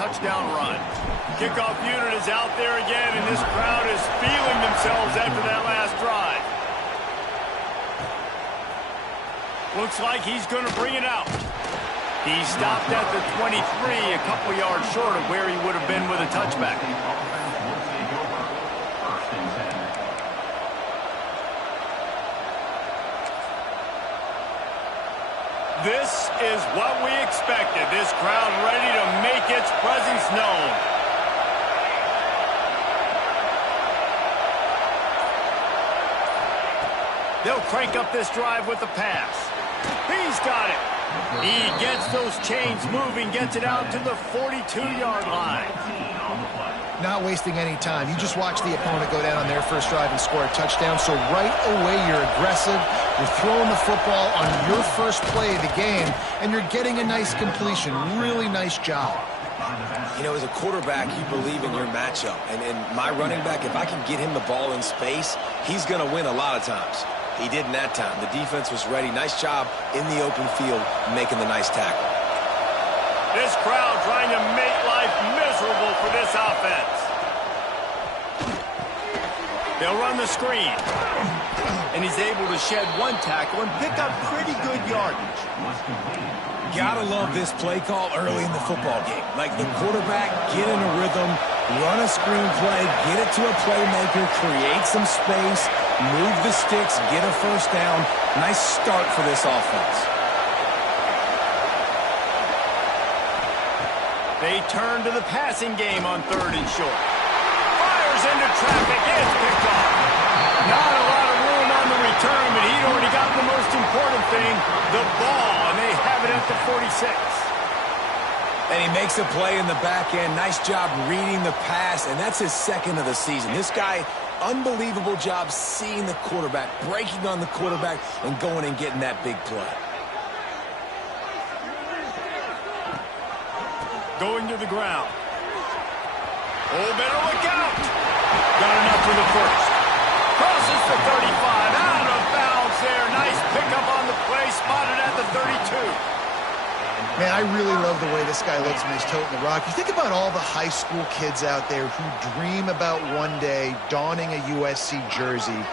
touchdown run. Kickoff unit is out there again, and this crowd is feeling themselves after that last drive. Looks like he's going to bring it out. He stopped at the 23, a couple yards short of where he would have been with a touchback. This is what we expected. This crowd ready to make its presence known. They'll crank up this drive with the pass. He's got it. He gets those chains moving, gets it out to the 42-yard line. Not wasting any time. You just watch the opponent go down on their first drive and score a touchdown. So right away, you're aggressive. You're throwing the football on your first play of the game, and you're getting a nice completion. Really nice job. You know, as a quarterback, you believe in your matchup. And my running back, if I can get him the ball in space, he's going to win a lot of times. He did in that time. The defense was ready. Nice job in the open field making the nice tackle. This crowd trying to make life miserable for this offense. They'll run the screen. And he's able to shed one tackle and pick up pretty good yardage. Gotta love this play call early in the football game. Like the quarterback, get in a rhythm, run a screen play, get it to a playmaker, create some space, move the sticks, get a first down. Nice start for this offense. They turn to the passing game on 3rd and short. Fires into traffic. It's picked off. Not a lot of room on the return, but he'd already got the most important thing, the ball, and they have it at the 46. And he makes a play in the back end. Nice job reading the pass, and that's his second of the season. This guy, unbelievable job seeing the quarterback, breaking on the quarterback, and going and getting that big play. Going to the ground. Oh, better look out. Got enough for the first. Crosses the 35. Out of bounds there. Nice pickup on the play. Spotted at the 32. Man, I really love the way this guy looks when he's toting the rock. You think about all the high school kids out there who dream about one day donning a USC jersey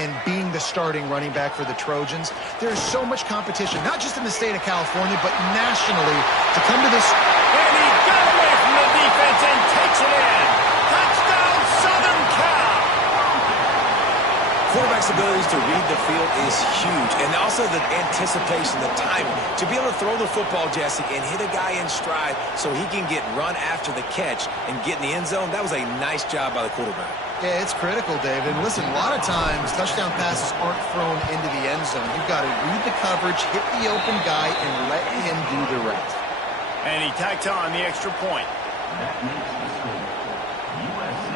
and being the starting running back for the Trojans. There's so much competition, not just in the state of California, but nationally, to come to this. And he got away from the defense and takes it in. Touchdown, Southern Cal. Quarterback's abilities to read the field is huge, and also the anticipation, the timing. To be able to throw the football, Jesse, and hit a guy in stride so he can get run after the catch and get in the end zone, that was a nice job by the quarterback. Yeah, it's critical, David. Listen, a lot of times touchdown passes aren't thrown into the end zone. You've got to read the coverage, hit the open guy, and let him do the rest. And he tacks on the extra point. That makes the score USC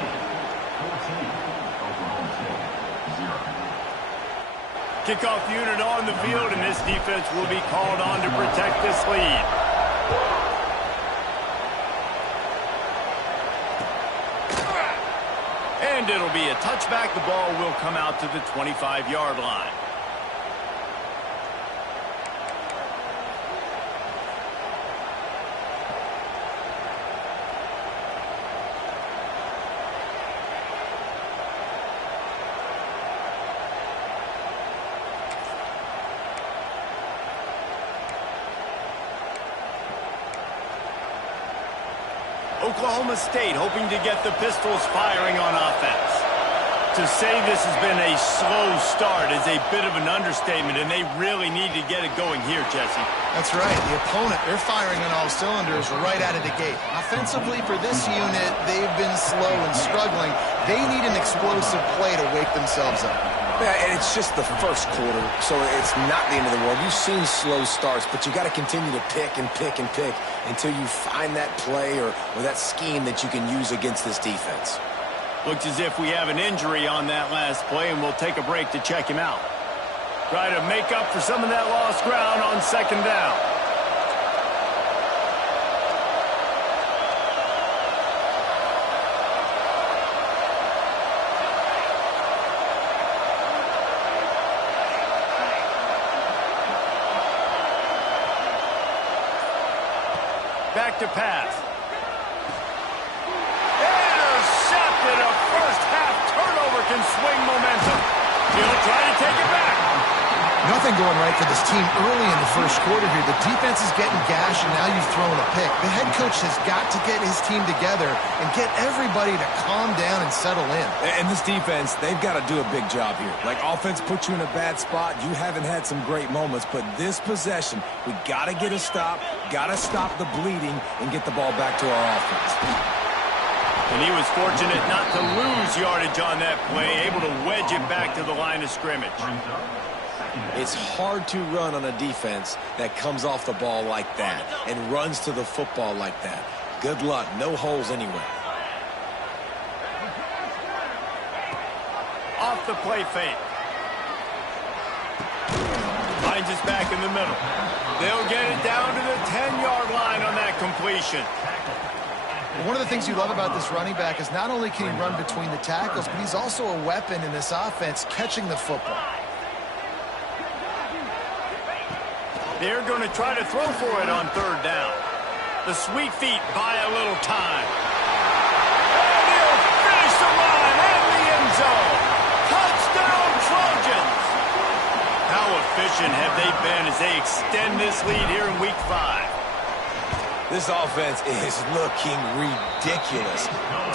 14, Oklahoma State 0. Kickoff unit on the field, and this defense will be called on to protect this lead. And it'll be a touchback. The ball will come out to the 25-yard line. Oklahoma State hoping to get the Pistols firing on offense. To say this has been a slow start is a bit of an understatement, and they really need to get it going here, Jesse. That's right. The opponent, they're firing on all cylinders right out of the gate. Offensively, for this unit, they've been slow and struggling. They need an explosive play to wake themselves up. Yeah, and it's just the first quarter, so it's not the end of the world. You've seen slow starts, but you got to continue to pick and pick and pick until you find that play or that scheme that you can use against this defense. Looks as if we have an injury on that last play, and we'll take a break to check him out. Try to make up for some of that lost ground on 2nd down. Back to pass. nothing going right for this team early in the first quarter here. The defense is getting gashed, and now you've thrown a pick. The head coach has got to get his team together and get everybody to calm down and settle in. And this defense, they've got to do a big job here. Like, offense puts you in a bad spot. You haven't had some great moments, but this possession, we got to get a stop, got to stop the bleeding, and get the ball back to our offense. And he was fortunate not to lose yardage on that play, able to wedge it back to the line of scrimmage. It's hard to run on a defense that comes off the ball like that and runs to the football like that. Good luck. No holes anywhere. Off the play fake. Finds us back in the middle. They'll get it down to the 10-yard line on that completion. One of the things you love about this running back is not only can he run between the tackles, but he's also a weapon in this offense catching the football. They're going to try to throw for it on third down. The sweet feet buy a little time. And he'll finish the line and the end zone. Touchdown, Trojans! How efficient have they been as they extend this lead here in Week 5? This offense is looking ridiculous.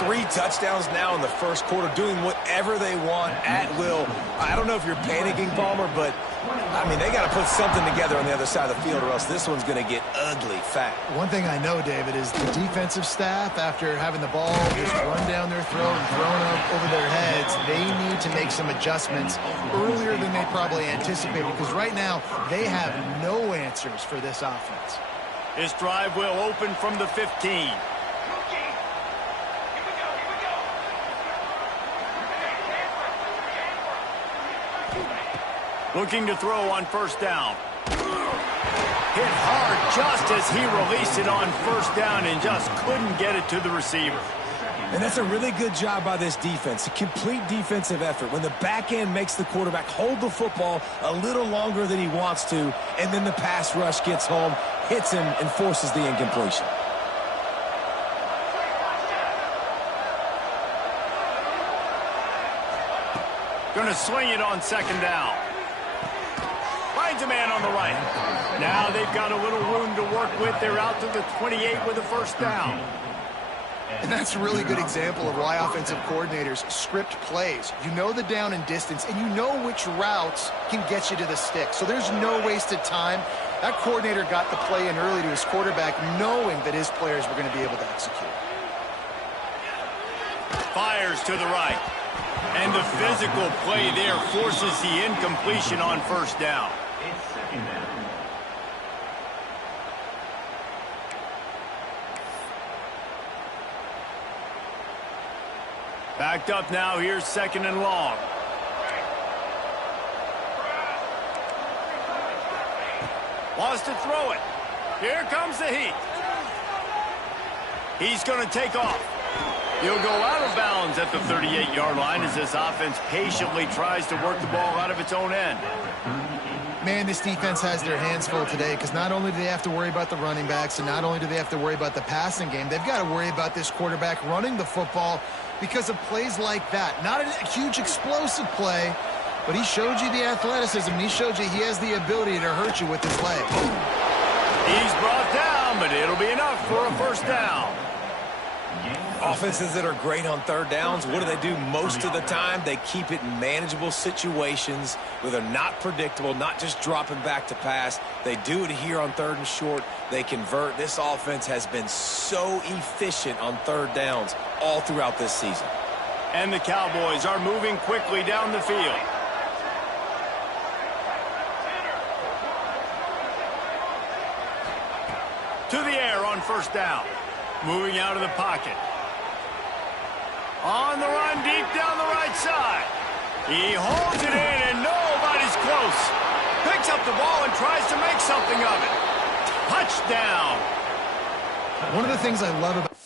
3 touchdowns now in the first quarter, doing whatever they want at will. I don't know if you're panicking, Palmer, but, I mean, they got to put something together on the other side of the field or else this one's going to get ugly fast. One thing I know, David, is the defensive staff, after having the ball just run down their throat and thrown up over their heads, they need to make some adjustments earlier than they probably anticipated, because right now they have no answers for this offense. This drive will open from the 15. Looking to throw on first down. Hit hard just as he released it on first down and just couldn't get it to the receiver. And that's a really good job by this defense, a complete defensive effort. When the back end makes the quarterback hold the football a little longer than he wants to, and then the pass rush gets home, hits him, and forces the incompletion. Going to swing it on second down. Finds a man on the right. Now they've got a little room to work with. They're out to the 28 with a first down. And that's a really good example of why offensive coordinators script plays. You know the down and distance, and you know which routes can get you to the stick. So there's no wasted time. That coordinator got the play in early to his quarterback, knowing that his players were going to be able to execute. Fires to the right. And the physical play there forces the incompletion on first down. It's second down. Backed up now, here's second and long. Wants to throw it. Here comes the heat. He's going to take off. He'll go out of bounds at the 38-yard line as this offense patiently tries to work the ball out of its own end. Man, this defense has their hands full today, because not only do they have to worry about the running backs, and not only do they have to worry about the passing game, they've got to worry about this quarterback running the football because of plays like that. Not a huge explosive play, but he showed you the athleticism, and he showed you he has the ability to hurt you with his leg. He's brought down, but it'll be enough for a first down. Offenses that are great on third downs, what do? Most of the time, they keep it in manageable situations where they're not predictable, not just dropping back to pass. They do it here on third and short. They convert. This offense has been so efficient on third downs all throughout this season. And the Cowboys are moving quickly down the field. To the air on first down. Moving out of the pocket. On the run, deep down the right side. He holds it in, and nobody's close. Picks up the ball and tries to make something of it. Touchdown. One of the things I love about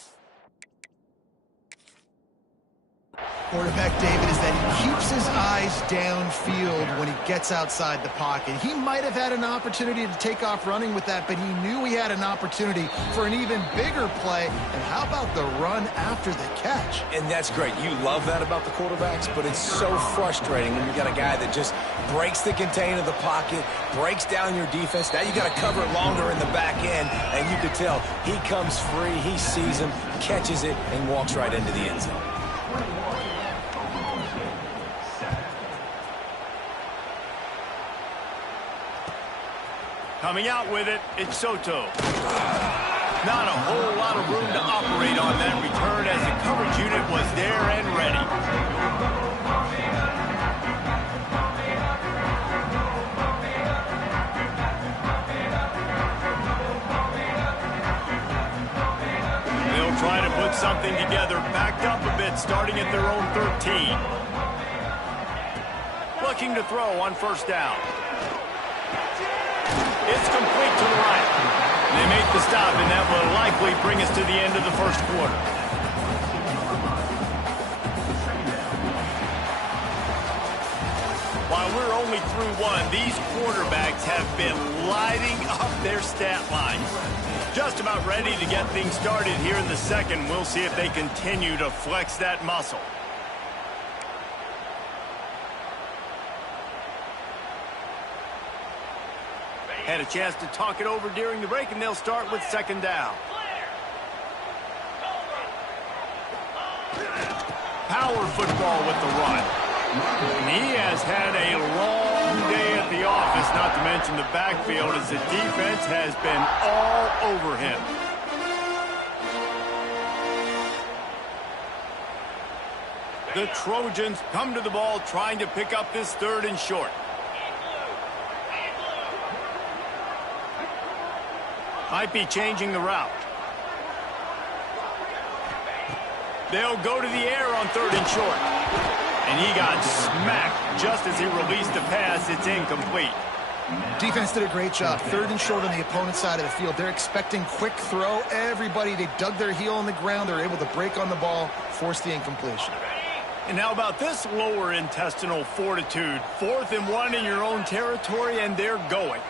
Quarterback David is that he keeps his eyes downfield when he gets outside the pocket. He might have had an opportunity to take off running with that, but he knew he had an opportunity for an even bigger play. And how about the run after the catch? And that's great. You love that about the quarterbacks, but it's so frustrating when you got a guy that just breaks the contain of the pocket, breaks down your defense. Now you got to cover it longer in the back end, and you can tell he comes free, he sees him, catches it, and walks right into the end zone. Coming out with it, it's Soto. Not a whole lot of room to operate on that return as the coverage unit was there and ready. They'll try to put something together, backed up a bit, starting at their own 13. Looking to throw on first down. It's complete to the right. They make the stop, and that will likely bring us to the end of the first quarter. While we're only through one, these quarterbacks have been lighting up their stat lines. Just about ready to get things started here in the second. We'll see if they continue to flex that muscle. Had a chance to talk it over during the break, and they'll start with second down. Power football with the run. And he has had a long day at the office, not to mention the backfield, as the defense has been all over him. The Trojans come to the ball trying to pick up this third and short. Might be changing the route. They'll go to the air on third and short. And he got smacked just as he released the pass. It's incomplete. Defense did a great job. Third and short on the opponent's side of the field. They're expecting quick throw. Everybody, they dug their heel on the ground. They're able to break on the ball, force the incompletion. And how about this lower intestinal fortitude? 4th and 1 in your own territory, and they're going.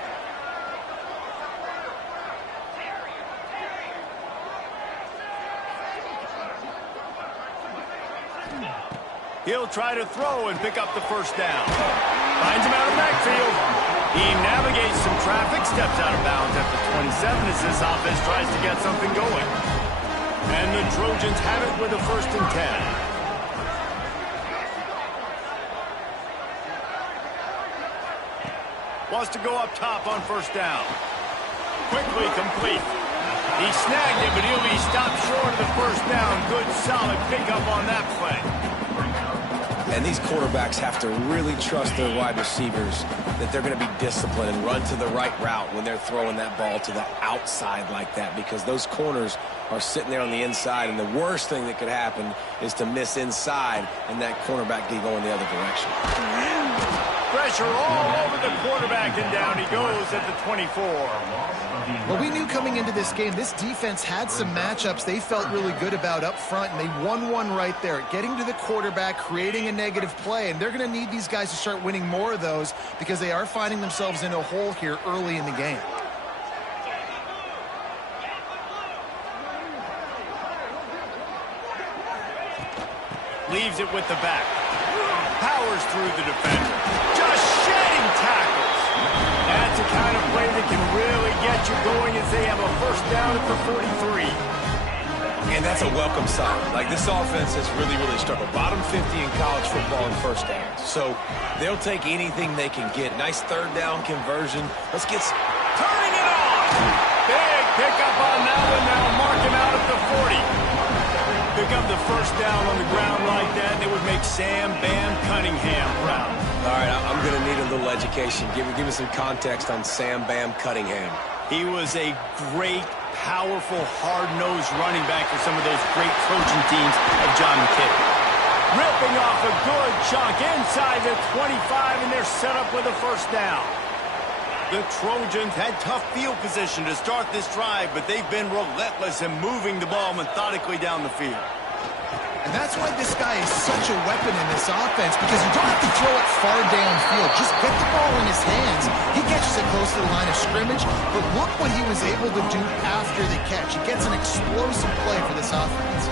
He'll try to throw and pick up the first down. Finds him out of backfield. He navigates some traffic, steps out of bounds at the 27 as this offense tries to get something going. And the Trojans have it with a 1st and 10. Wants to go up top on first down. Quickly complete. He snagged it, but he'll be stopped short of the first down. Good, solid pickup on that play. And these quarterbacks have to really trust their wide receivers that they're going to be disciplined and run to the right route when they're throwing that ball to the outside like that, because those corners are sitting there on the inside, and the worst thing that could happen is to miss inside and that cornerback get going the other direction. Pressure all over the quarterback, and down he goes at the 24. Well, we knew coming into this game, this defense had some matchups they felt really good about up front, and they won one right there, getting to the quarterback, creating a negative play, and they're going to need these guys to start winning more of those because they are finding themselves in a hole here early in the game. Leaves it with the back. Powers through the defender. Just shedding tackles. That's the kind of play that can really get you going as they have a first down at the 43. And that's a welcome sign. Like, this offense has really struggled. Bottom 50 in college football in first downs. So they'll take anything they can get. Nice third down conversion. Let's get turning it on. Big pickup on that one. Now mark him out at the 40. Pick up the first down on the ground like that, they would make Sam Bam Cunningham proud. All right, I'm going to need a little education. Give me some context on Sam Bam Cunningham. He was a great, powerful, hard-nosed running back for some of those great Trojan teams of John McKay. Ripping off a good chunk inside the 25, and they're set up with a first down. The Trojans had tough field position to start this drive, but they've been relentless in moving the ball methodically down the field. And that's why this guy is such a weapon in this offense, because you don't have to throw it far downfield. Just get the ball in his hands. He catches it close to the line of scrimmage, but look what he was able to do after the catch. He gets an explosive play for this offense.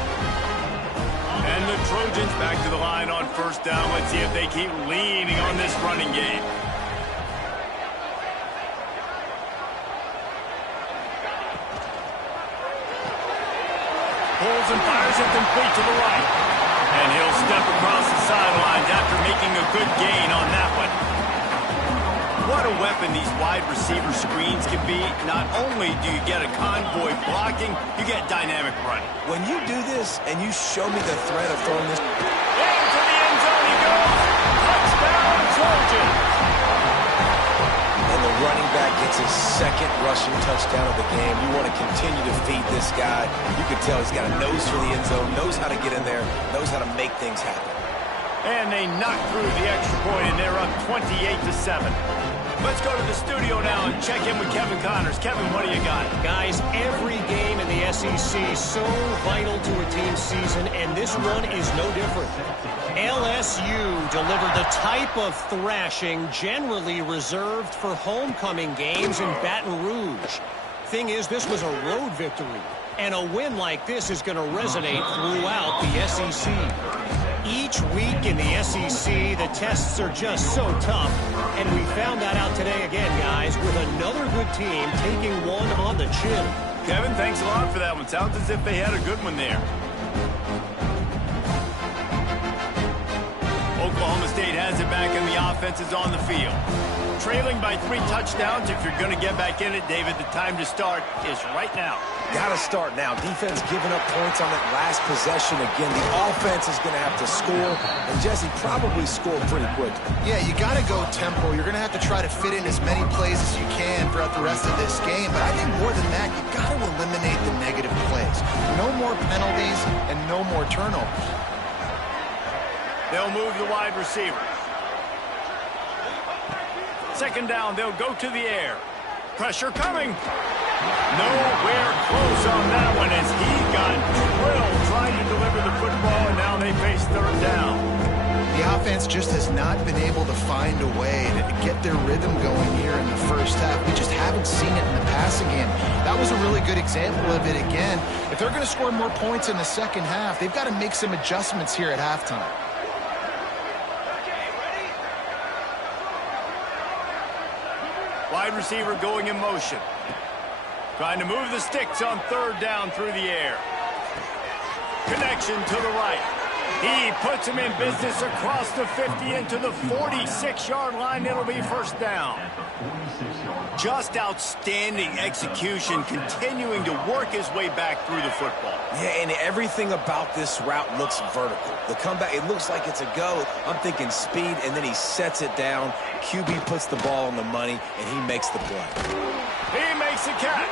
And the Trojans back to the line on first down. Let's see if they keep leaning on this running game. Pulls and fires it complete to the right. And he'll step across the sidelines after making a good gain on that one. What a weapon these wide receiver screens can be. Not only do you get a convoy blocking, you get dynamic running. When you do this and you show me the threat of throwing this... Into the end zone he goes. Touchdown, Trojans. And the running back gets his second rushing touchdown of the game. You want to continue to feed this guy. You can tell he's got a nose for the end zone, knows how to get in there, knows how to make things happen. And they knock through the extra point, and they're up 28-7. Let's go to the studio now and check in with Kevin Connors. Kevin, what do you got? Guys, every game in the SEC is so vital to a team's season, and this one is no different. LSU delivered the type of thrashing generally reserved for homecoming games in Baton Rouge. Thing is, this was a road victory, and a win like this is going to resonate throughout the SEC. Each week in the SEC, the tests are just so tough, and we found that out today again, guys, with another good team taking one on the chin. Kevin, thanks a lot for that one. Sounds as if they had a good one there. Oklahoma State has it back, and the offense is on the field. Trailing by 3 touchdowns. If you're going to get back in it, David, the time to start is right now. Got to start now. Defense giving up points on that last possession. Again, the offense is going to have to score, and Jesse probably score pretty quick. Yeah, you got to go tempo. You're going to have to try to fit in as many plays as you can throughout the rest of this game. But I think more than that, you got to eliminate the negative plays. No more penalties and no more turnovers. They'll move the wide receiver. Second down, they'll go to the air. Pressure coming. Nowhere close on that one as he got drilled trying to deliver the football, and now they face third down. The offense just has not been able to find a way to get their rhythm going here in the first half. We just haven't seen it in the passing game. That was a really good example of it again. If they're going to score more points in the second half, they've got to make some adjustments here at halftime. Wide receiver going in motion. Trying to move the sticks on third down through the air. Connection to the right. He puts him in business across the 50 into the 46-yard line. It'll be first down. Just outstanding execution, continuing to work his way back through the football. Yeah, and everything about this route looks vertical. The comeback, it looks like it's a go. I'm thinking speed, and then he sets it down. QB puts the ball on the money, and he makes the play. He makes a catch.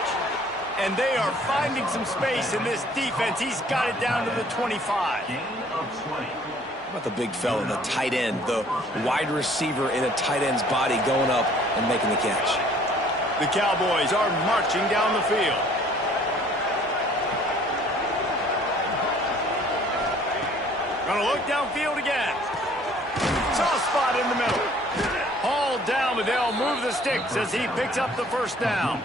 And they are finding some space in this defense. He's got it down to the 25. How about the big fella, the tight end, the wide receiver in a tight end's body going up and making the catch. The Cowboys are marching down the field. Gonna look downfield again. Soft spot in the middle. Hauled down, but they'll move the sticks as he picks up the first down.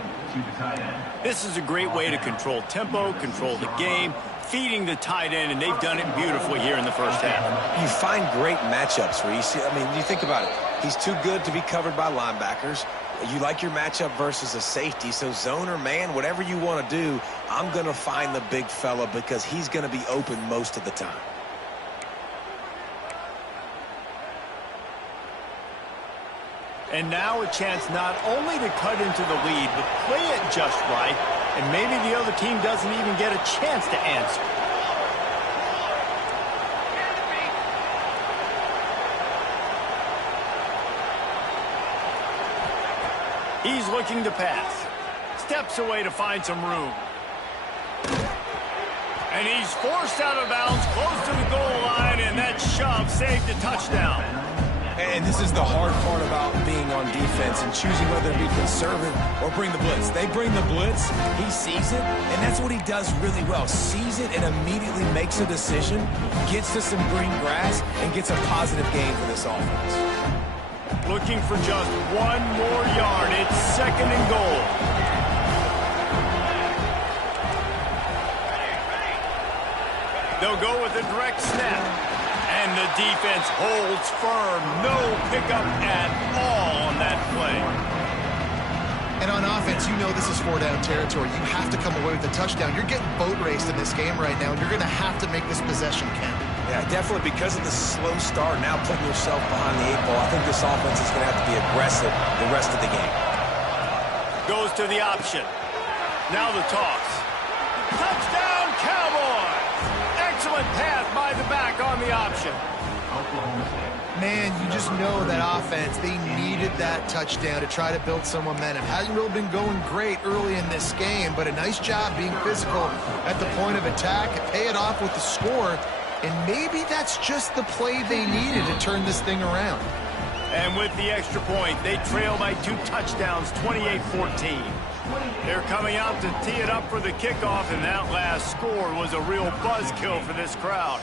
This is a great way to control tempo, control the game, feeding the tight end, and they've done it beautifully here in the first half. You find great matchups where you see, I mean, you think about it. He's too good to be covered by linebackers. You like your matchup versus a safety, so zone or man, whatever you want to do, I'm going to find the big fella because he's going to be open most of the time. And now a chance not only to cut into the lead, but play it just right, and maybe the other team doesn't even get a chance to answer. He's looking to pass. Steps away to find some room. And he's forced out of bounds close to the goal line, and that shove saved a touchdown. And this is the hard part about being on defense and choosing whether to be conservative or bring the blitz. They bring the blitz, he sees it, and that's what he does really well. Sees it and immediately makes a decision, gets to some green grass, and gets a positive gain for this offense. Looking for just one more yard. It's 2nd and goal. They'll go with a direct snap. And the defense holds firm. No pickup at all on that play. And on offense, you know this is 4-down territory. You have to come away with a touchdown. You're getting boat raced in this game right now, and you're going to have to make this possession count. Yeah, definitely because of the slow start, now putting yourself behind the 8 ball, I think this offense is going to have to be aggressive the rest of the game. Goes to the option. Now the toss. Touchdown, Cowboys! Excellent pass by the back on the option. Man, you just know that offense, they needed that touchdown to try to build some momentum. Hasn't really been going great early in this game, but a nice job being physical at the point of attack and pay it off with the score. And maybe that's just the play they needed to turn this thing around. And with the extra point, they trail by 2 touchdowns, 28-14. They're coming out to tee it up for the kickoff, and that last score was a real buzzkill for this crowd.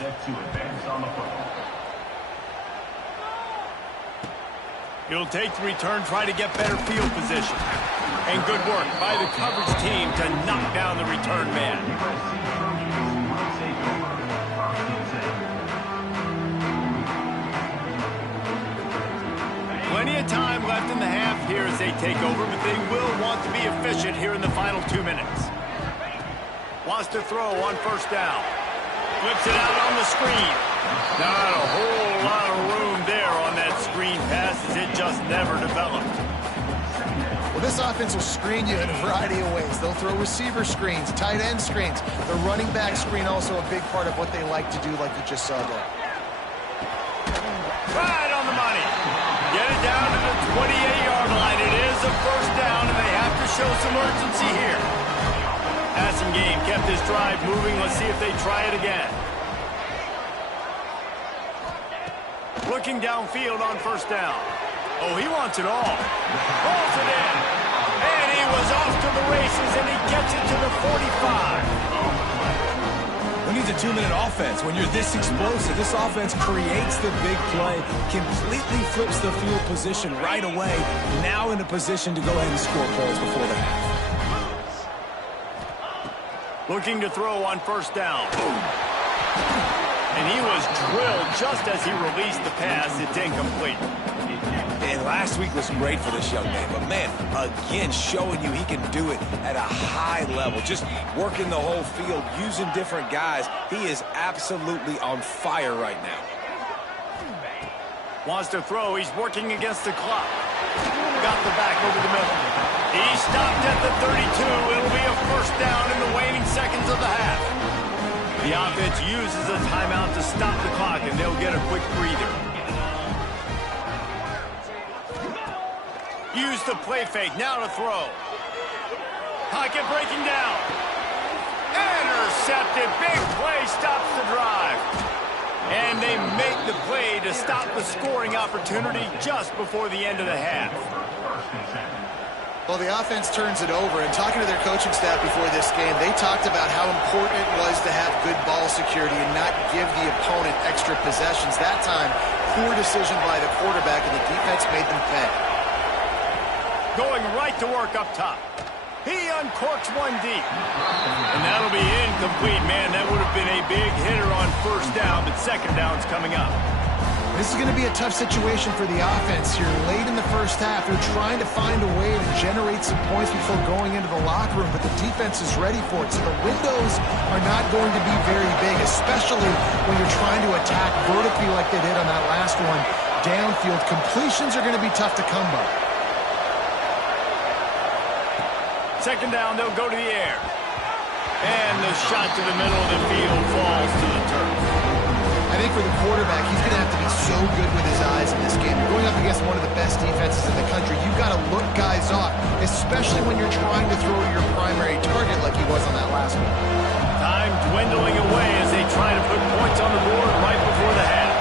He'll take the return, try to get better field position. And good work by the coverage team to knock down the return man. Plenty of time left in the half here as they take over, but they will want to be efficient here in the final 2 minutes. Wants to throw on 1st down. Flips it out on the screen. Not a whole lot of room there on that screen pass as it just never developed. Well, this offense will screen you in a variety of ways. They'll throw receiver screens, tight end screens. The running back screen also a big part of what they like to do, like you just saw there. Right on the money. Get it down to the 28-yard line. It is a 1st down, and they have to show some urgency here. Passing game kept this drive moving. Let's see if they try it again. Looking downfield on 1st down. Oh, he wants it all. Rolls it in. And he was off to the races, and he gets it to the 45. Who needs a 2-minute offense? When you're this explosive, this offense creates the big play, completely flips the field position right away, now in a position to go ahead and score points before the half. Looking to throw on 1st down. And he was drilled just as he released the pass. It's incomplete. And last week was great for this young man. But, man, again, showing you he can do it at a high level. Just working the whole field, using different guys. He is absolutely on fire right now. Wants to throw. He's working against the clock. Got the back over the middle. He stopped at the 32. It'll be a 1st down in the waning seconds of the half. The offense uses a timeout to stop the clock, and they'll get a quick breather. Use the play fake. Now to throw. Pocket breaking down. Intercepted. Big play stops the drive. And they make the play to stop the scoring opportunity just before the end of the half. Well, the offense turns it over, and talking to their coaching staff before this game, they talked about how important it was to have good ball security and not give the opponent extra possessions. That time, poor decision by the quarterback, and the defense made them pay. Going right to work up top. He uncorks one deep. And that'll be incomplete, man. That would have been a big hitter on 1st down, but 2nd down's coming up. This is going to be a tough situation for the offense here. Late in the 1st half, they're trying to find a way to generate some points before going into the locker room, but the defense is ready for it. So the windows are not going to be very big, especially when you're trying to attack vertically like they did on that last one. Downfield completions are going to be tough to come by. 2nd down, they'll go to the air. And the shot to the middle of the field falls to the turf. I think for the quarterback, he's going to have to be so good with his eyes in this game. You're going up against one of the best defenses in the country. You've got to look guys off, especially when you're trying to throw to your primary target like he was on that last one. Time dwindling away as they try to put points on the board right before the half.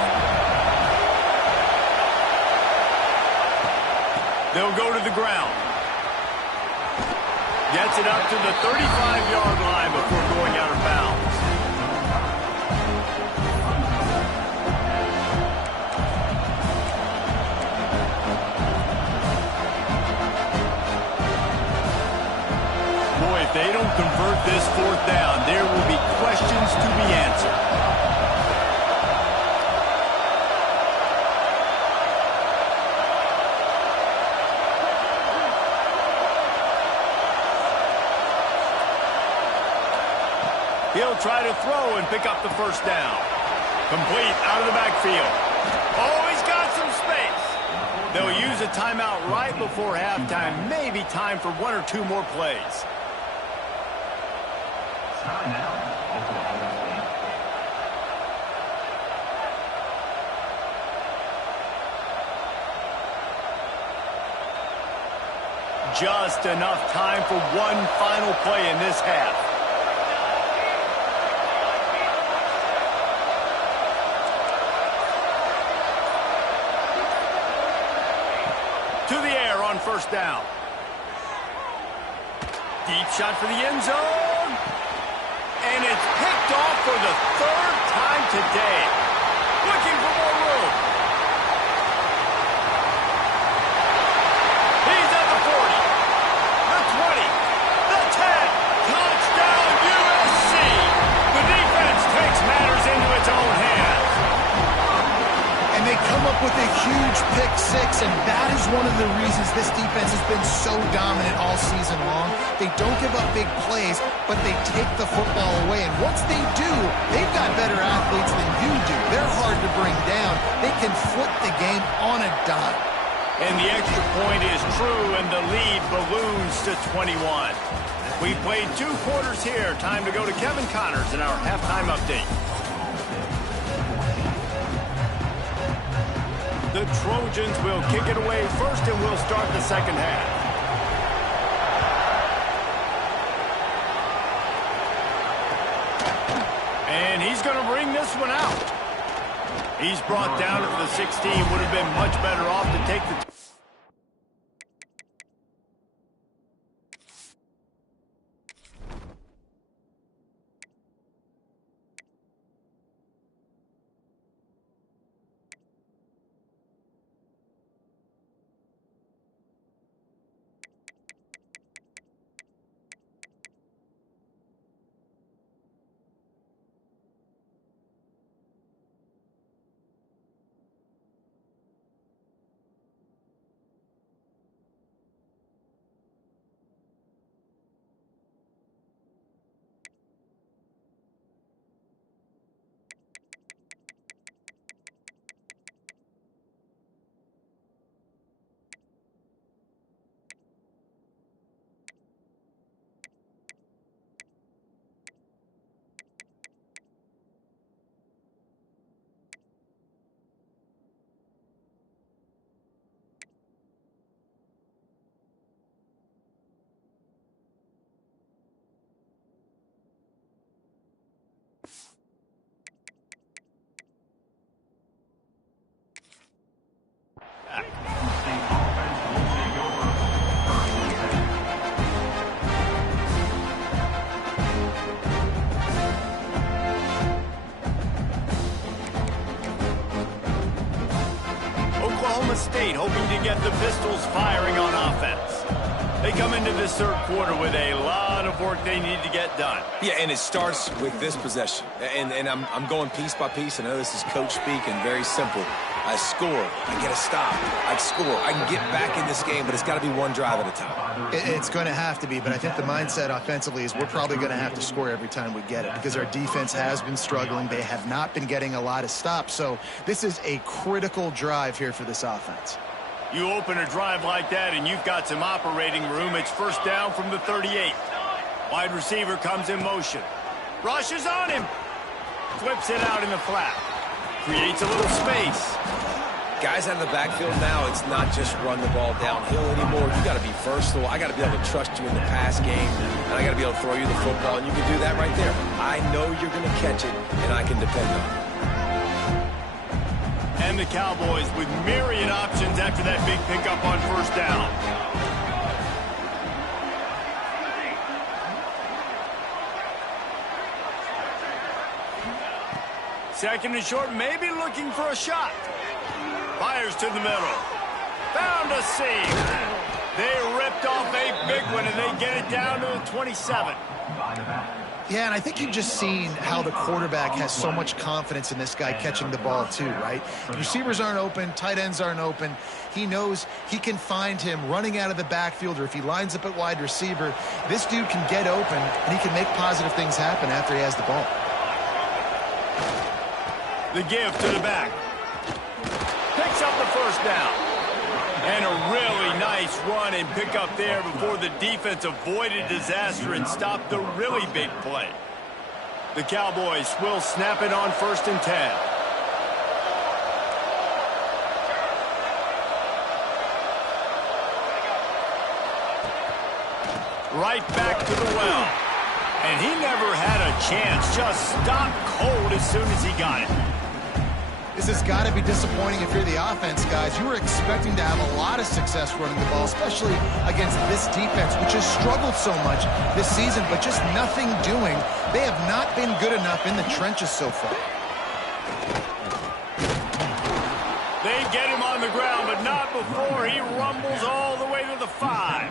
gets it up to the 35-yard line before going out of bounds. Boy, if they don't convert this fourth down, there will be questions to be answered. He'll try to throw and pick up the first down. Complete out of the backfield. Oh, he's got some space. They'll use a timeout right before halftime. Maybe time for one or two more plays. Timeout, Oklahoma State. Just enough time for one final play in this half. To the air on first down. Deep shot for the end zone. And it's picked off for the third time today. Looking for more room. He's at the 40, the 20, the 10. Touchdown, USC. The defense takes matters into its own hands. And they come up with a huge pick six, and that is one of the reasons this defense has been so dominant all season long. They don't give up big plays, but they take the football away. And once they do, they've got better athletes than you do. They're hard to bring down. They can flip the game on a dime. And the extra point is true, and the lead balloons to 21. We've played 2 quarters here. Time to go to Kevin Connors in our halftime update. The Trojans will kick it away first, and we'll start the second half. And he's going to bring this one out. He's brought down at the 16. Would have been much better off to take the... Oklahoma State hoping to get the Pistols firing on offense. They come into this third quarter with a lot of work they need to get done. Yeah, and it starts with this possession. And I'm going piece by piece. I know this is coach speak and very simple. I score. I get a stop. I score. I can get back in this game, but it's got to be one drive at a time. It's going to have to be, but I think the mindset offensively is we're probably going to have to score every time we get it because our defense has been struggling. They have not been getting a lot of stops, so this is a critical drive here for this offense. You open a drive like that and you've got some operating room. It's first down from the 38. Wide receiver comes in motion. Rushes on him. Flips it out in the flat. Creates a little space. Guys out of the backfield now, it's not just run the ball downhill anymore. You got to be versatile. I got to be able to trust you in the pass game, and I got to be able to throw you the football, and you can do that right there. I know you're going to catch it, and I can depend on it. And the Cowboys with myriad options after that big pickup on first down. Second and short, maybe looking for a shot. Fires to the middle. Found a seam. They ripped off a big one, and they get it down to the 27. Yeah, and I think you've just seen how the quarterback has so much confidence in this guy catching the ball too, right? Receivers aren't open, tight ends aren't open. He knows he can find him running out of the backfield, or if he lines up at wide receiver, this dude can get open, and he can make positive things happen after he has the ball. The give to the back. Picks up the first down. And a really nice run and pick up there before the defense avoided disaster and stopped the really big play. The Cowboys will snap it on 1st and 10. Right back to the well. And he never had a chance. Just stopped cold as soon as he got it. This has got to be disappointing if you're the offense, guys. You were expecting to have a lot of success running the ball, especially against this defense, which has struggled so much this season, but just nothing doing. They have not been good enough in the trenches so far. They get him on the ground, but not before he rumbles all the way to the 5.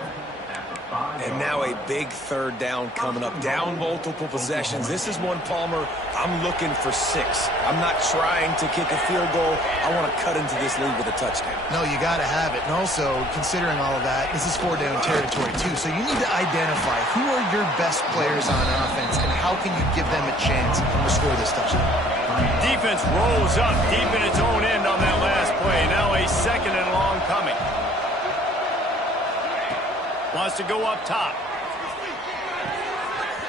And now a big third down coming up. Down multiple possessions. This is one, Palmer, I'm looking for 6. I'm not trying to kick a field goal. I want to cut into this lead with a touchdown. No, you got to have it. And also, considering all of that, this is 4-down territory, too. So you need to identify who are your best players on offense and how can you give them a chance to score this touchdown. Defense rolls up deep in its own end on that last play. Now a 2nd and long coming. Wants to go up top.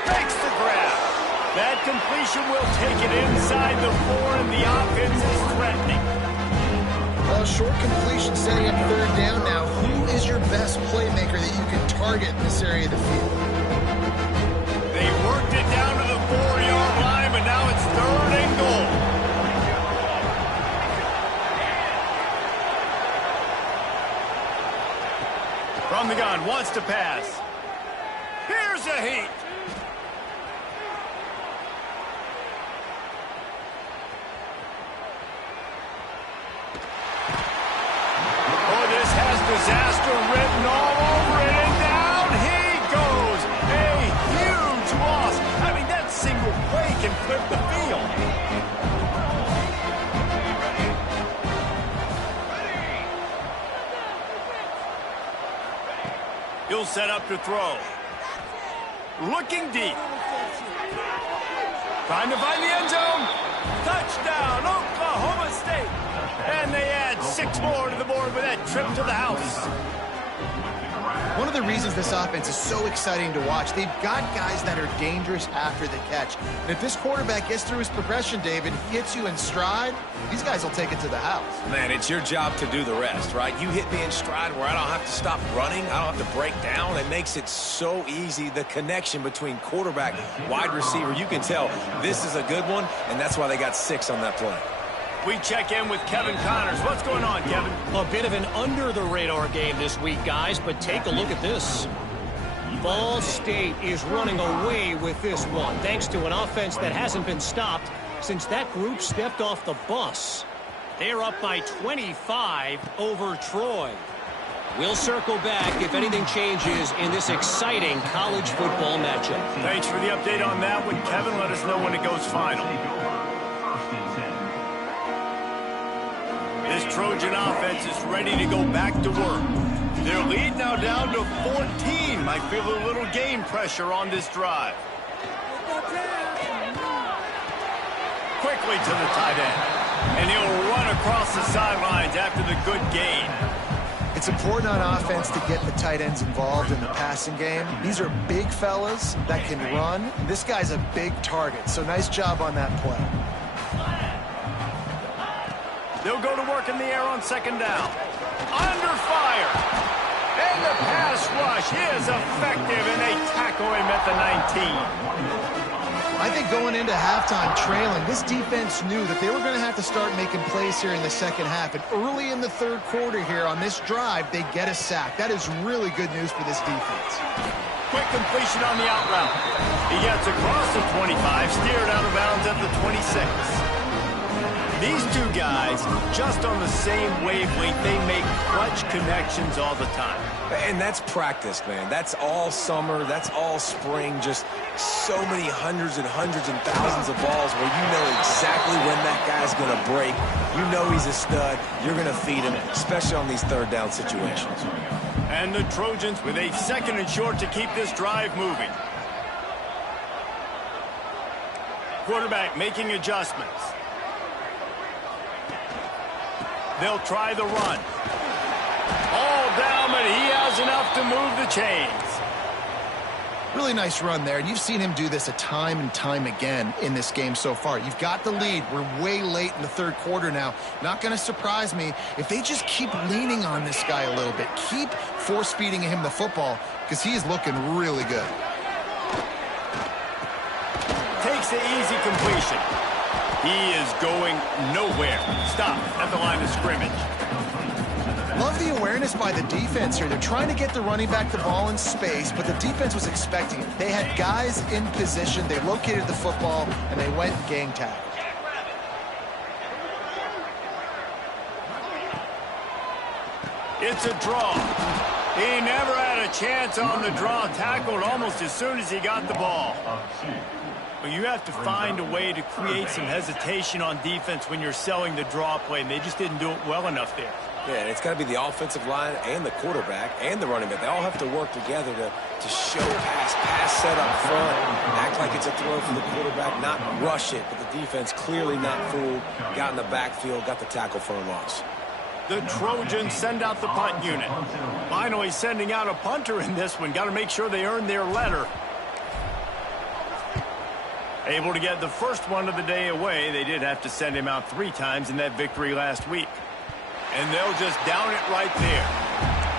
Makes the grab. That completion will take it inside the 4, and the offense is threatening. Well, short completion setting up 3rd down now. Who is your best playmaker that you can target in this area of the field? They worked it down to the 4-yard line, but now it's 3rd and goal. From the gun, wants to pass. Here's a heat. Oh, this has disaster written all over it, and down he goes. A huge loss. I mean, that single play can flip the field. He'll set up to throw. Looking deep. Trying to find the end zone. Touchdown, Oklahoma State. And they add 6 more to the board with that trip to the house. One of the reasons this offense is so exciting to watch, they've got guys that are dangerous after the catch. And if this quarterback gets through his progression, David, he hits you in stride, these guys will take it to the house. Man, it's your job to do the rest, right? You hit me in stride where I don't have to stop running. I don't have to break down. It makes it so easy. The connection between quarterback, wide receiver, you can tell this is a good one, and that's why they got 6 on that play. We check in with Kevin Connors. What's going on, Kevin? A bit of an under-the-radar game this week, guys, but take a look at this. Ball State is running away with this one, thanks to an offense that hasn't been stopped since that group stepped off the bus. They're up by 25 over Troy. We'll circle back if anything changes in this exciting college football matchup. Thanks for the update on that one, Kevin. Let us know when it goes final. This Trojan offense is ready to go back to work. Their lead now down to 14. Might feel a little game pressure on this drive. Quickly to the tight end. And he'll run across the sidelines after the good gain. It's important on offense to get the tight ends involved in the passing game. These are big fellas that can run. This guy's a big target, so nice job on that play. They'll go to work in the air on 2nd down. Under fire. And the pass rush is effective, and they tackle him at the 19. I think going into halftime trailing, this defense knew that they were going to have to start making plays here in the 2nd half. And early in the 3rd quarter here on this drive, they get a sack. That is really good news for this defense. Quick completion on the out route. He gets across the 25, steered out of bounds at the 26. These two guys, just on the same wavelength, they make clutch connections all the time. And that's practice, man. That's all summer. That's all spring. Just so many hundreds and thousands of balls where you know exactly when that guy's going to break. You know he's a stud. You're going to feed him, especially on these third down situations. And the Trojans with a 2nd and short to keep this drive moving. Quarterback making adjustments. They'll try the run. All down, but he has enough to move the chains. Really nice run there, and you've seen him do this a time and time again in this game so far. You've got the lead. We're way late in the 3rd quarter now. Not going to surprise me if they just keep leaning on this guy a little bit. Keep force-feeding him the football because he is looking really good. Takes the easy completion. He is going nowhere. Stop at the line of scrimmage. Love the awareness by the defense here. They're trying to get the running back the ball in space, but the defense was expecting it. They had guys in position. They located the football, and they went gang tackle. It's a draw. He never had a chance on the draw. Tackled almost as soon as he got the ball. Well, you have to find a way to create some hesitation on defense when you're selling the draw play, and they just didn't do it well enough there. Yeah, and it's got to be the offensive line and the quarterback and the running back. They all have to work together to show pass set up front, act like it's a throw for the quarterback, not rush it. But the defense clearly not fooled, got in the backfield, got the tackle for a loss. The Trojans send out the punt unit. Finally sending out a punter in this one. Got to make sure they earn their letter. Able to get the first one of the day away. They did have to send him out 3 times in that victory last week. And they'll just down it right there.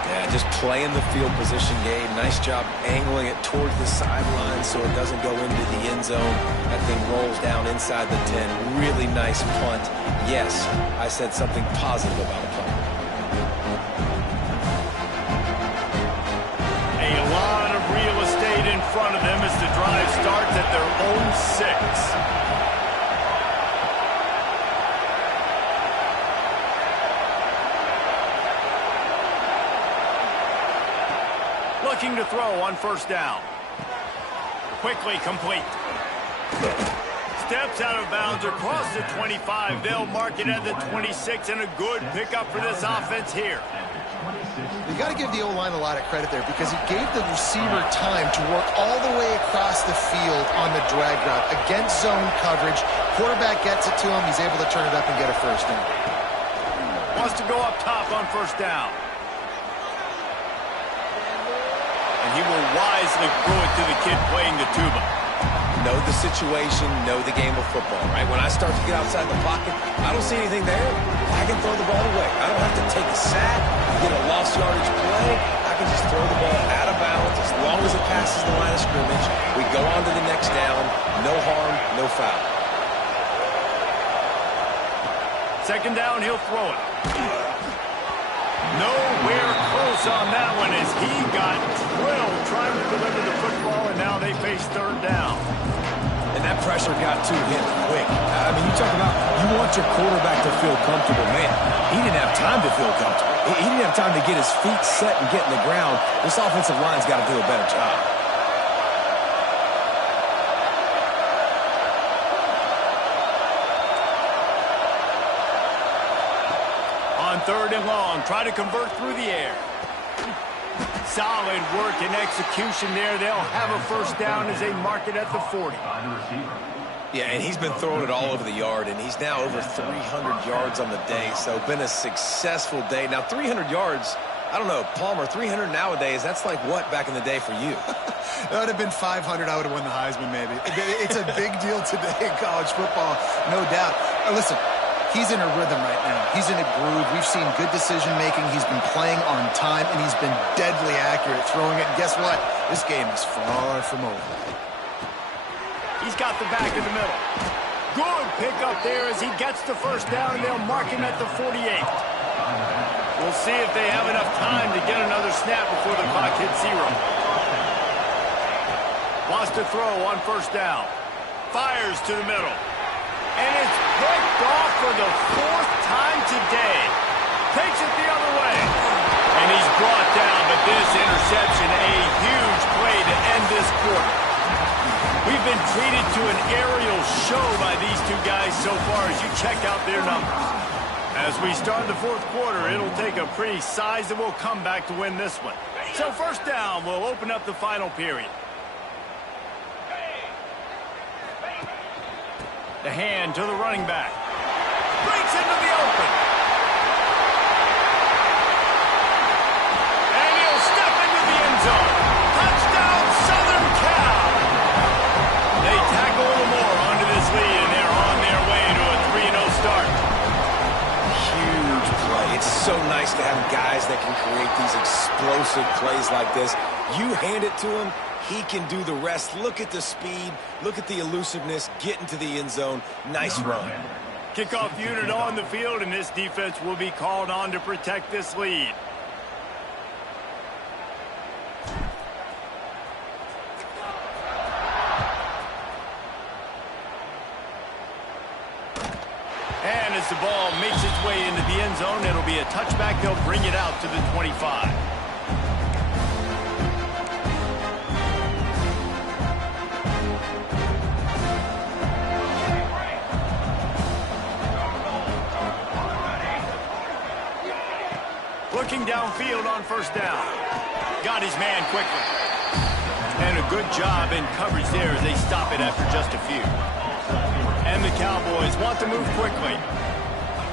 Yeah, just playing the field position game. Nice job angling it towards the sideline so it doesn't go into the end zone. That thing rolls down inside the 10. Really nice punt. Yes, I said something positive about a punt. A lot of real estate in front of them as the drive starts at their own 6. Looking to throw on 1st down. Quickly complete. Steps out of bounds across the 25. They'll mark it at the 26, and a good pickup for this offense here. You got to give the O-line a lot of credit there because he gave the receiver time to work all the way across the field on the drag route against zone coverage. Quarterback gets it to him. He's able to turn it up and get a 1st down. Wants to go up top on 1st down. And he will wisely throw it to the kid playing the tuba. Know the situation, know the game of football, right? When I start to get outside the pocket, I don't see anything there. I can throw the ball away. I don't have to take a sack, get a lost yardage play. I can just throw the ball out of bounds as long as it passes the line of scrimmage. We go on to the next down. No harm, no foul. 2nd down, he'll throw it. Nowhere close on that one as he got drilled trying to deliver the football, and now they face 3rd down. And that pressure got to him quick. I mean, you talk about you want your quarterback to feel comfortable. Man, he didn't have time to feel comfortable. He didn't have time to get his feet set and get in the ground. This offensive line's got to do a better job. On 3rd and long, try to convert through the air. Solid work and execution there. They'll have a 1st down as they mark it at the 40. Yeah, and he's been throwing it all over the yard, and he's now over 300 yards on the day, so been a successful day. Now, 300 yards, I don't know, Palmer, 300 nowadays, that's like what back in the day for you? That would have been 500. I would have won the Heisman, maybe. It's a big deal today in college football, no doubt. Listen, he's in a rhythm right now. He's in a groove. We've seen good decision-making. He's been playing on time, and he's been deadly accurate throwing it. And guess what? This game is far from over. He's got the back in the middle. Good pickup there as he gets the 1st down, and they'll mark him at the 48. We'll see if they have enough time to get another snap before the clock hits 0. Wants to throw on 1st down. Fires to the middle. And it's picked off for the fourth time today. Takes it the other way. And he's brought down, but this interception, a huge play to end this quarter. We've been treated to an aerial show by these two guys so far as you check out their numbers. As we start the fourth quarter, it'll take a pretty sizable comeback to win this one. So first down will open up the final period. The hand to the running back. Breaks into the open. And he'll step into the end zone. Touchdown, Southern Cal. They tack a little more onto this lead, and they're on their way to a 3-0 start. Huge play. It's so nice to have guys that can create these explosive plays like this. You hand it to him, he can do the rest. Look at the speed. Look at the elusiveness. Get into the end zone. Nice run. Kickoff unit on the field, and this defense will be called on to protect this lead. And as the ball makes its way into the end zone, it'll be a touchback. They'll bring it out to the 25. Looking downfield on first down. Got his man quickly. And a good job in coverage there as they stop it after just a few. And the Cowboys want to move quickly.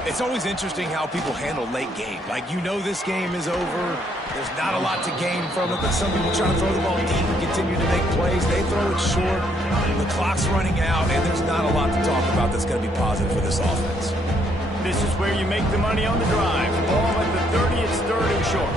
It's always interesting how people handle late game. Like, you know this game is over. There's not a lot to gain from it, but some people try to throw the ball deep and continue to make plays. They throw it short. The clock's running out, and there's not a lot to talk about that's going to be positive for this offense. This is where you make the money on the drive. Ball at the 30, it's third and short.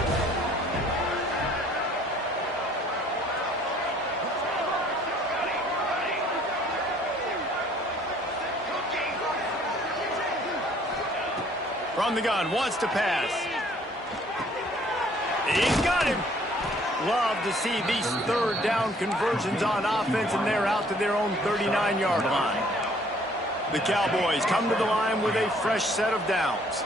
From the gun, wants to pass. He's got him. Love to see these third down conversions on offense, and they're out to their own 39-yard line. The Cowboys come to the line with a fresh set of downs.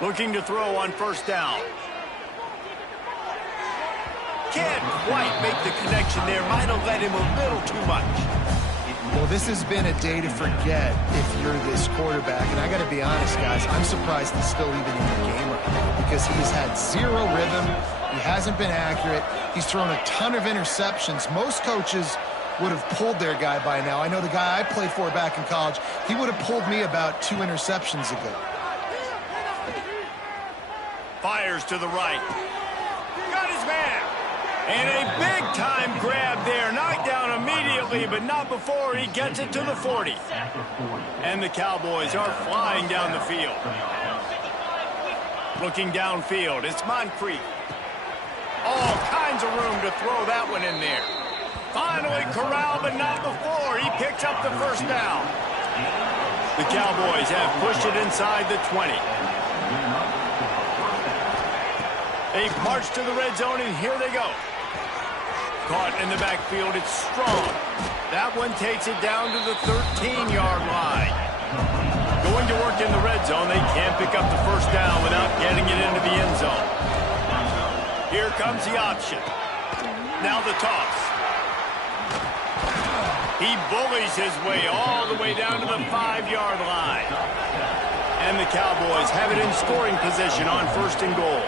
Looking to throw on first down. Can't quite make the connection there. Might have let him a little too much. Well, this has been a day to forget if you're this quarterback. And I got to be honest, guys, I'm surprised he's still even in the game right now because he's had zero rhythm. He hasn't been accurate. He's thrown a ton of interceptions. Most coaches would have pulled their guy by now. I know the guy I played for back in college, he would have pulled me about 2 interceptions ago. Fires to the right. Got his man. And a big-time grab there. Knocked down immediately, but not before he gets it to the 40. And the Cowboys are flying down the field. Looking downfield, it's Moncrief. All kinds of room to throw that one in there. Finally corralled, but not before. He picks up the first down. The Cowboys have pushed it inside the 20. They've marched to the red zone, and here they go. Caught in the backfield, it's Strong. That one takes it down to the 13-yard line. Going to work in the red zone, they can't pick up the first down without getting it into the end zone. Here comes the option. Now the toss. He bullies his way all the way down to the 5-yard line. And the Cowboys have it in scoring position on first and goal.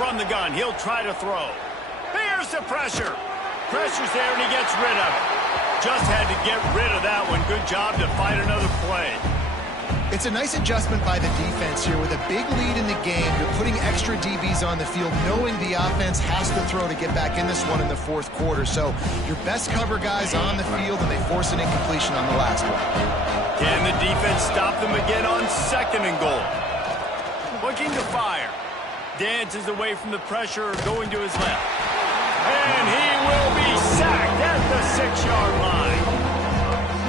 From the gun, he'll try to throw. Here's the pressure. Pressure's there, and he gets rid of it. Just had to get rid of that one. Good job to fight another play. It's a nice adjustment by the defense here. With a big lead in the game, you're putting extra DBs on the field, knowing the offense has to throw to get back in this one in the fourth quarter. So your best cover guys on the field, and they force an incompletion on the last one. Can the defense stop them again on second and goal? Looking to fire. Dances away from the pressure, going to his left. And he will be sacked at the 6-yard line.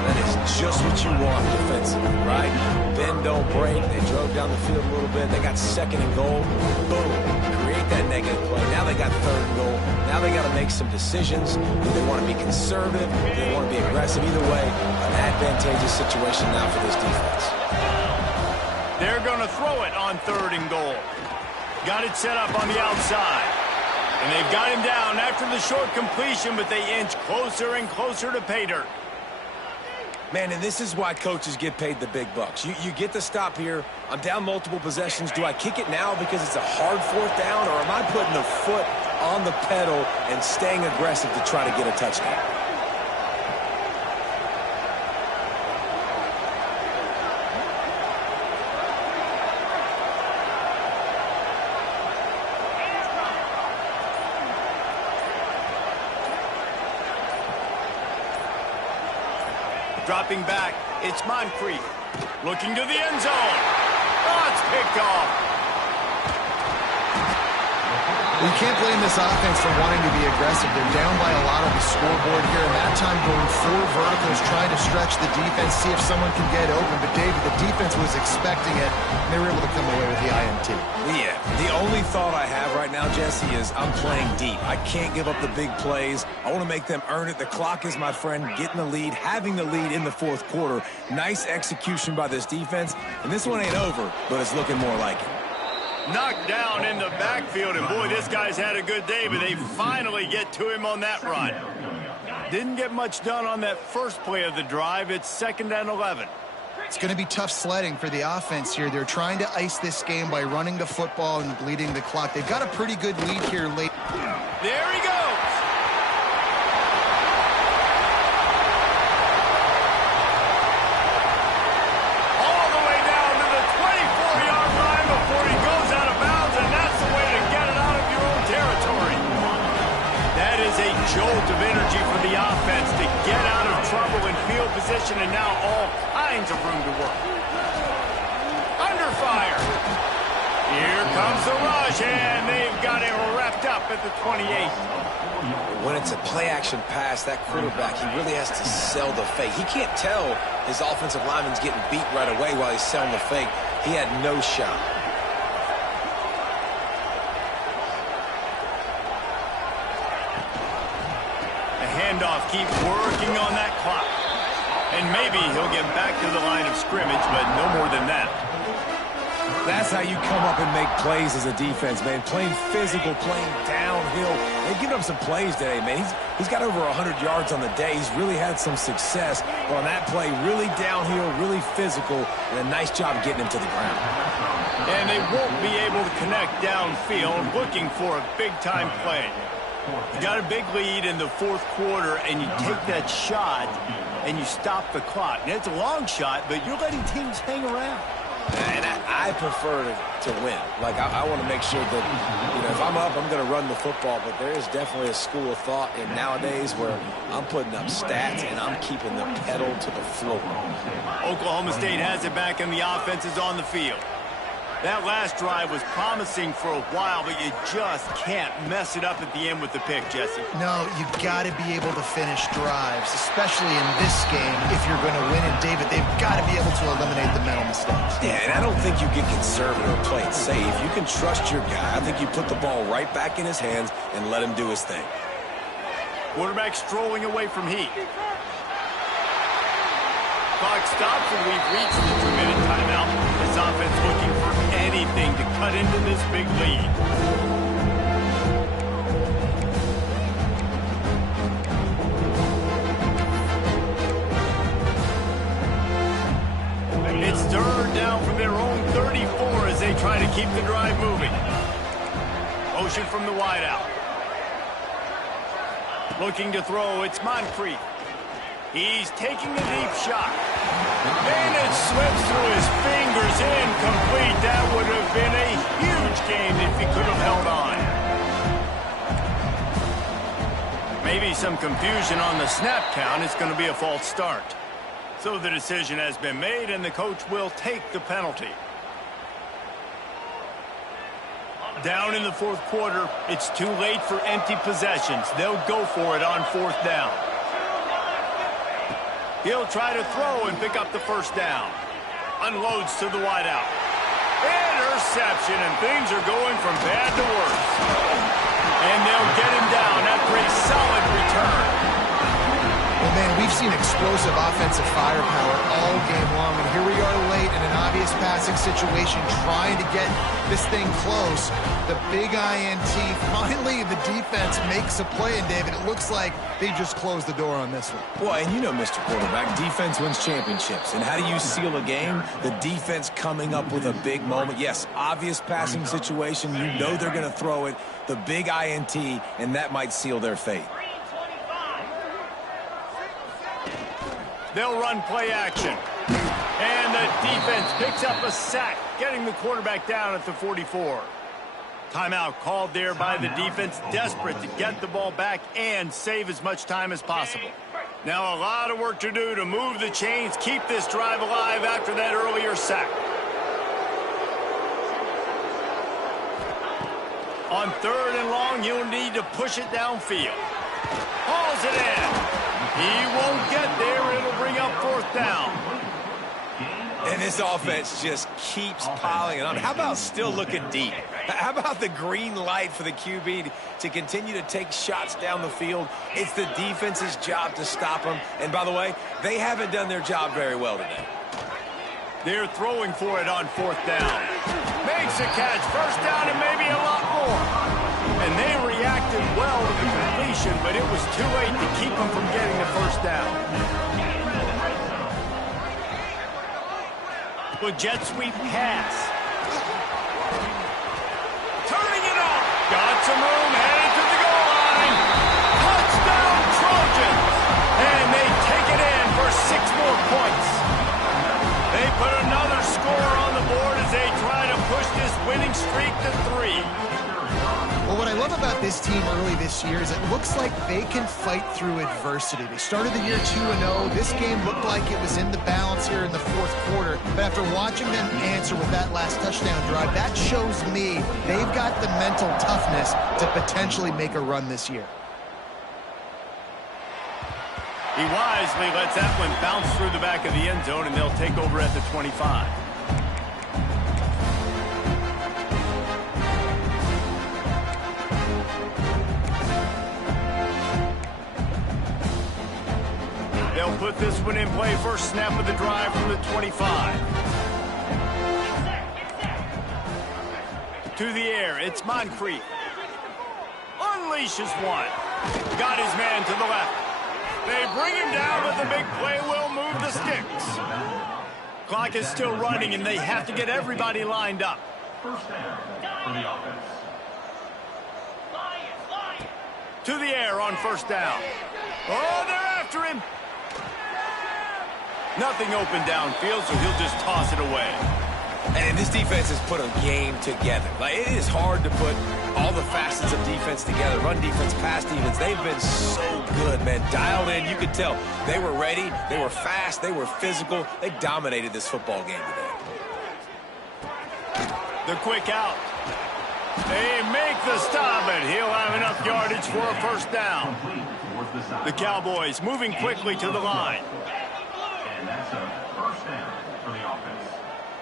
That is just what you want defensively, right? Bend, don't break. They drove down the field a little bit. They got second and goal. Boom. Create that negative play. Now they got third and goal. Now they got to make some decisions. Do they want to be conservative? Do they want to be aggressive? Either way, an advantageous situation now for this defense. They're going to throw it on third and goal. Got it set up on the outside. And they've got him down after the short completion, but they inch closer and closer to pay dirt. Man, and this is why coaches get paid the big bucks. You get the stop here. I'm down multiple possessions. Do I kick it now because it's a hard fourth down, or am I putting the foot on the pedal and staying aggressive to try to get a touchdown? Dropping back, it's Moncrief. Looking to the end zone. Oh, it's picked off. You can't blame this offense for wanting to be aggressive. They're down by a lot on the scoreboard here, and that time going 4 verticals, trying to stretch the defense, see if someone can get open. But, David, the defense was expecting it, and they were able to come away with the INT. Yeah, the only thought I have right now, Jesse, is I'm playing deep. I can't give up the big plays. I want to make them earn it. The clock is my friend. Getting the lead, having the lead in the fourth quarter. Nice execution by this defense. And this one ain't over, but it's looking more like it. Knocked down in the backfield, and boy, this guy's had a good day, but they finally get to him on that run. Didn't get much done on that first play of the drive. It's 2nd and 11. It's going to be tough sledding for the offense here. They're trying to ice this game by running the football and bleeding the clock. They've got a pretty good lead here late. There he goes. All the way down to the 24-yard line before he goes out of bounds, and that's the way to get it out of your own territory. That is a jolt of energy for the offense to get out of trouble in field position, and now all kinds of room to work. Under fire. Here comes the rush, and they've got him wrapped up at the 28. When it's a play-action pass, that quarterback, he really has to sell the fake. He can't tell his offensive lineman's getting beat right away while he's selling the fake. He had no shot. The handoff keeps working on that clock. And maybe he'll get back to the line of scrimmage, but no more than that. That's how you come up and make plays as a defense, man. Playing physical, playing downhill. They've given up some plays today, man. He's got over 100 yards on the day. He's really had some success. But on that play, really downhill, really physical, and a nice job getting him to the ground. And they won't be able to connect downfield, looking for a big-time play. You got a big lead in the fourth quarter, and you take that shot, and you stop the clock. And it's a long shot, but you're letting teams hang around. And I prefer to win. Like, I want to make sure that, if I'm up, I'm going to run the football. But there is definitely a school of thought in nowadays where I'm putting up stats and I'm keeping the pedal to the floor. Oklahoma State has it back, and the offense is on the field. That last drive was promising for a while, but you just can't mess it up at the end with the pick, Jesse. No, you got to be able to finish drives, especially in this game if you're going to win. And, David, they've got to be able to eliminate the mental mistakes. Yeah, and I don't think you get conservative or play it safe. You can trust your guy. I think you put the ball right back in his hands and let him do his thing. Quarterback strolling away from heat. Clock stops, and we've reached the 2-minute timeout. This offense looking for anything to cut into this big lead. It's third down from their own 34 as they try to keep the drive moving. Motion from the wideout. Looking to throw, it's Moncrief. He's taking a deep shot. And it slips through his fingers, incomplete. That would have been a huge game if he could have held on. Maybe some confusion on the snap count. It's going to be a false start. So the decision has been made, and the coach will take the penalty. Down in the fourth quarter, it's too late for empty possessions. They'll go for it on fourth down. He'll try to throw and pick up the first down. Unloads to the wideout. Interception, and things are going from bad to worse. And they'll get him down after a solid return. Well, man, we've seen explosive offensive firepower all game long, and here we are late in an obvious passing situation trying to get this thing close. The big INT, finally the defense makes a play, and David, it looks like they just closed the door on this one. Well, and you know, Mr. Quarterback, defense wins championships. And how do you seal a game? The defense coming up with a big moment. Yes, obvious passing situation. You know they're going to throw it. The big INT, and that might seal their fate. They'll run play action. And the defense picks up a sack, getting the quarterback down at the 44. Timeout called there by the defense, desperate to get the ball back and save as much time as possible. Now a lot of work to do to move the chains, keep this drive alive after that earlier sack. On 3rd and long, you'll need to push it downfield. Hauls it in. He won't get there. It'll bring up 4th down. And this offense just keeps piling it on. How about still looking deep? How about the green light for the QB to continue to take shots down the field? It's the defense's job to stop them. And by the way, they haven't done their job very well today. They're throwing for it on 4th down. Makes a catch. 1st down and maybe a lot more. And they reacted well to the completion, but it was too late to keep them from getting the 1st down. With jet sweep pass. Turning it on. Got some room, headed to the goal line. Touchdown Trojans. And they take it in for 6 more points. They put another score on the board as they try to push this winning streak to 3. Well, what I love about this team early this year is it looks like they can fight through adversity. They started the year 2-0. This game looked like it was in the balance here in the 4th quarter. But after watching them answer with that last touchdown drive, that shows me they've got the mental toughness to potentially make a run this year. He wisely lets that one bounce through the back of the end zone, and they'll take over at the 25. They'll put this one in play. First snap of the drive from the 25. To the air, it's Moncrief. Unleashes one. Got his man to the left. They bring him down, but the big play will move the sticks. Clock is still running, and they have to get everybody lined up. 1st down for the offense. To the air on 1st down. Oh, they're after him. Nothing open downfield, so he'll just toss it away. And this defense has put a game together. Like, it is hard to put all the facets of defense together. Run defense, pass defense. They've been so good, man. Dialed in. You could tell they were ready. They were fast. They were physical. They dominated this football game today. The quick out. They make the stop, and he'll have enough yardage for a 1st down. The Cowboys moving quickly to the line. And that's a 1st down for the offense.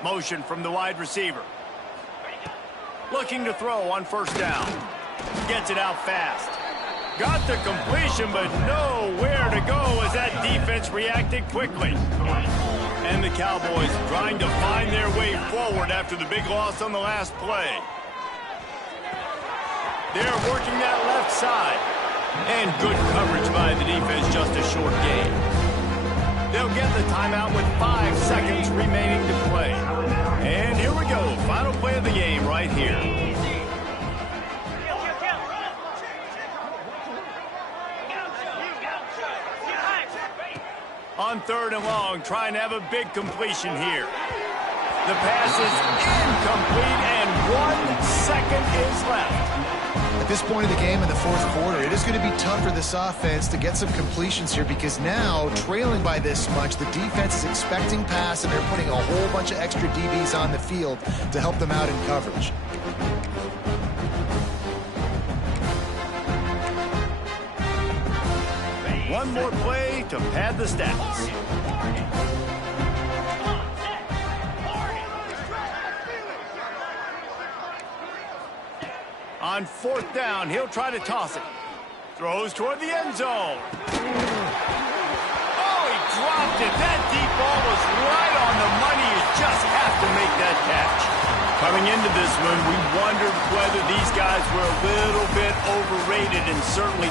Motion from the wide receiver. Looking to throw on 1st down. Gets it out fast. Got the completion, but nowhere to go as that defense reacted quickly. And the Cowboys trying to find their way forward after the big loss on the last play. They're working that left side. And good coverage by the defense, just a short game. They'll get the timeout with 5 seconds remaining to play. And here we go. Final play of the game right here. On 3rd and long, trying to have a big completion here. The pass is incomplete, and 1 second is left. At this point of the game in the 4th quarter, it is going to be tough for this offense to get some completions here because now, trailing by this much, the defense is expecting pass, and they're putting a whole bunch of extra DBs on the field to help them out in coverage. One more play to pad the stats. On 4th down, he'll try to toss it. Throws toward the end zone. Oh, he dropped it. That deep ball was right on the money. You just have to make that catch. Coming into this one, we wondered whether these guys were a little bit overrated, and certainly